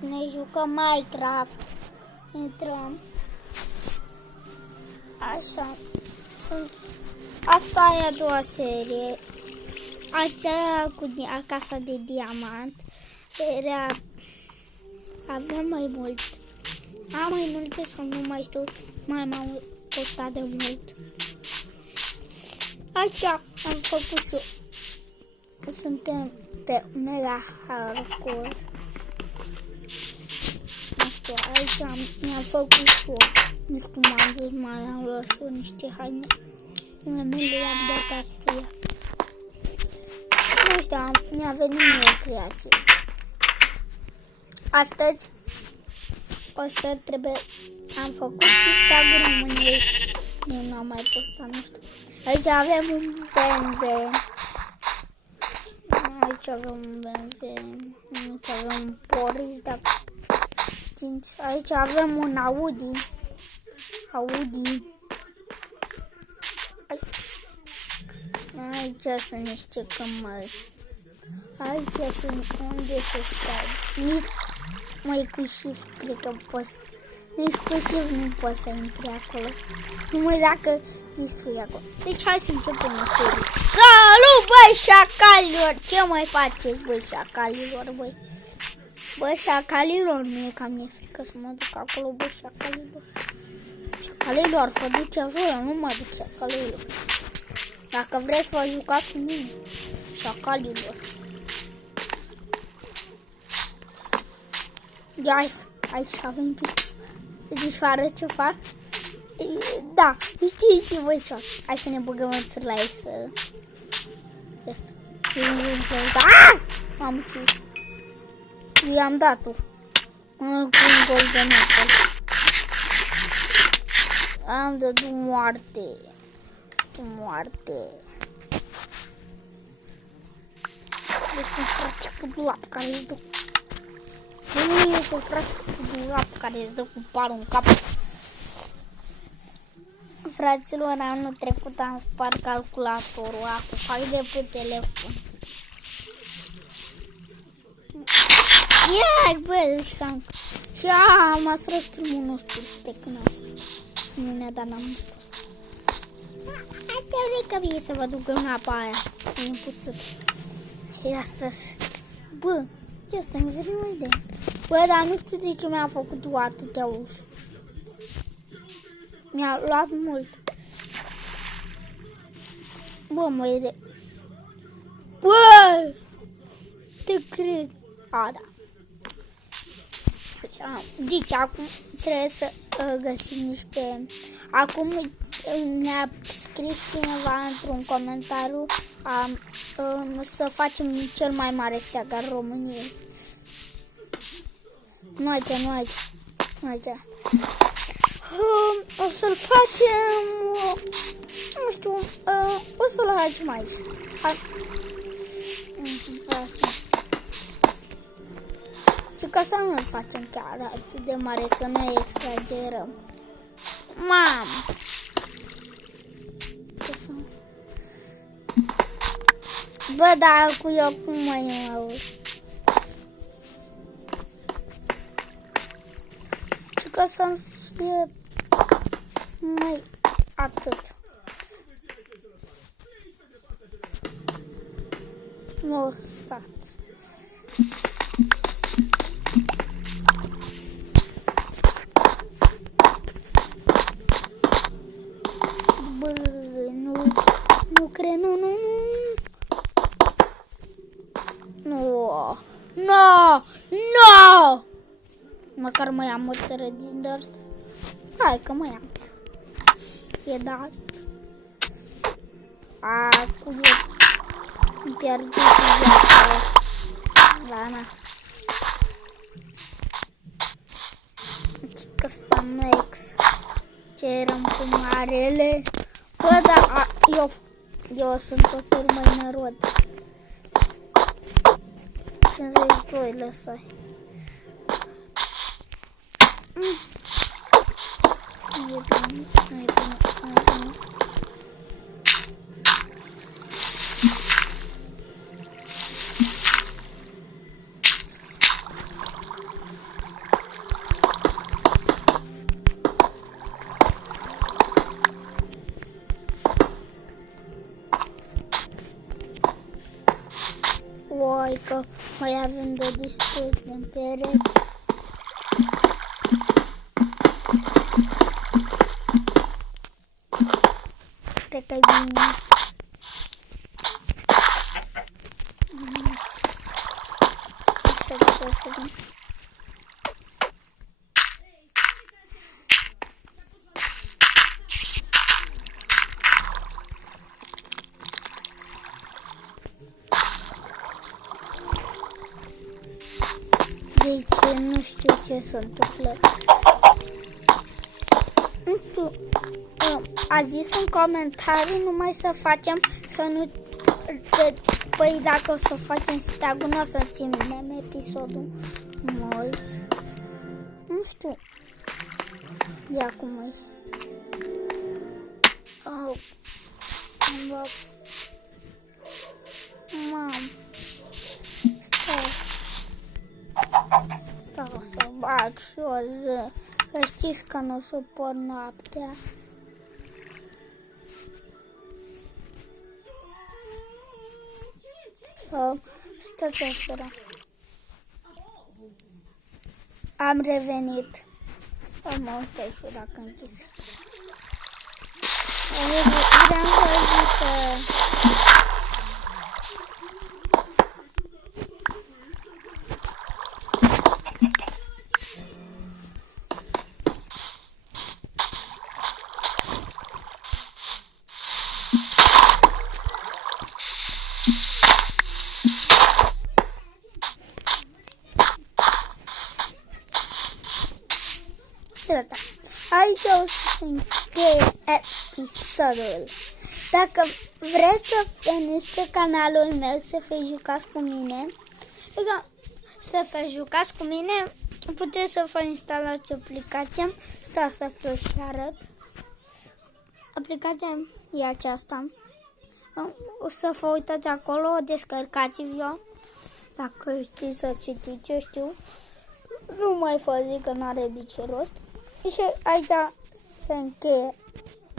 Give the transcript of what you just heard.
să ne jucăm Minecraft. Intrăm. Așa. Asta e a doua serie. Aceea cu casa de diamant. Era... Aveam mai mult. Am mai multe sau nu mai știu. M-am costat de mult. Așa am făcut și eu. Suntem pe mega hardcore. Asta, aici mi-am făcut și eu. Nu știu, m-am dus, mai am luat și eu niște haine. Mi-am dat asta. Nu știu, mi-a venit mie creație. Astăzi o să trebuie... Am făcut și stagul României. Nu am mai postat, nu știu. Aici avem un BMW. Aici avem un BMW. Aici avem un Porsche, dacă știți. Aici avem un Audi. Aici sunt niște cămări. Aici sunt unde să stai. Nici mai cu shift, cred că poți. Nici cu shift nu poți să intri acolo. Numai dacă distrui acolo. Deci hai să începem o serie. Salut, băi șacalilor! Ce mai faceți, băi șacalilor, băi? Băi șacalilor, nu e ca mie frică să mă duc acolo, băi șacalilor. Șacalilor, vă duce acolo, nu mă duc șacalilor. Dacă vreți să vă jucați cu mine, șacalilor. Guys, aici avem pișoară ce fac. Da, știți și voi ce. Hai să ne băgăm în sârlaie să... Asta. M-am ucis. I-am dat-o. Cu un golden apple. Am dat moarte. Deci un frate cu dulap care îți dă. Nu e un frate cu dulap care îți dă cu parul în cap. Fraților, anul trecut am spart calculatorul. Acum fac de pe telefon. Ia, bă, și am astrat primul nostru de când am fost. Mine, dar n-am spus. Asta e că vine să vă duc în apa aia. În puțut. Ia să-s. Bă, ce asta mi se mai de. Bă, dar nu știu de ce mi-a făcut eu atâtea uși. Mi-a luat mult. Bă, măi de... Bă! Te cred. A, da. Deci, acum trebuie să găsim niște... Acum mi-a scris cineva într-un comentariu să facem cel mai mare steag al României. Nu aici. O să-l facem... Nu știu, o să-l facem aici. Și ca să nu-l facem chiar atât de mare, să nu exagerăm. Mamă! Bă, dar cu eu cum mai auzi? Și ca să fie mai atât. Nu, stați. Bă, nu cred, nu. No! Măcar mai am o țără din dărt. Hai că mai am. E dat. Acum îmi pierde și viața. Lana. Că să mex. Cerăm cu marele. Bă, da, eu sunt o țări mai nărod. 52 lăsai. Nu e bine. distrus din perete. Cred că-i bine. Așa trebuie să vin. Deci nu știu ce se întâmplă. Nu știu. A zis în comentarii numai să facem, să nu... Păi dacă o să facem steagul, nu o să ținem episodul mult. Nu știu. Ia cum e. Oh. Mam. Stau să bag și o zi. Că știți că nu suport noaptea. Stați așa. Am revenit. Mă uitai și dacă închis. Vreau să zic că... Aici o să încheie episodul. Dacă vreți să veniți pe canalul meu să vă jucați cu mine, puteți să vă instalați aplicația. Stați să vă și arăt. Aplicația e aceasta. O să vă uitați acolo, o descărcați-vă. Dacă știți să citiți, eu știu. Nu mai vă zic că n-are de ce rost. Și aici se încheie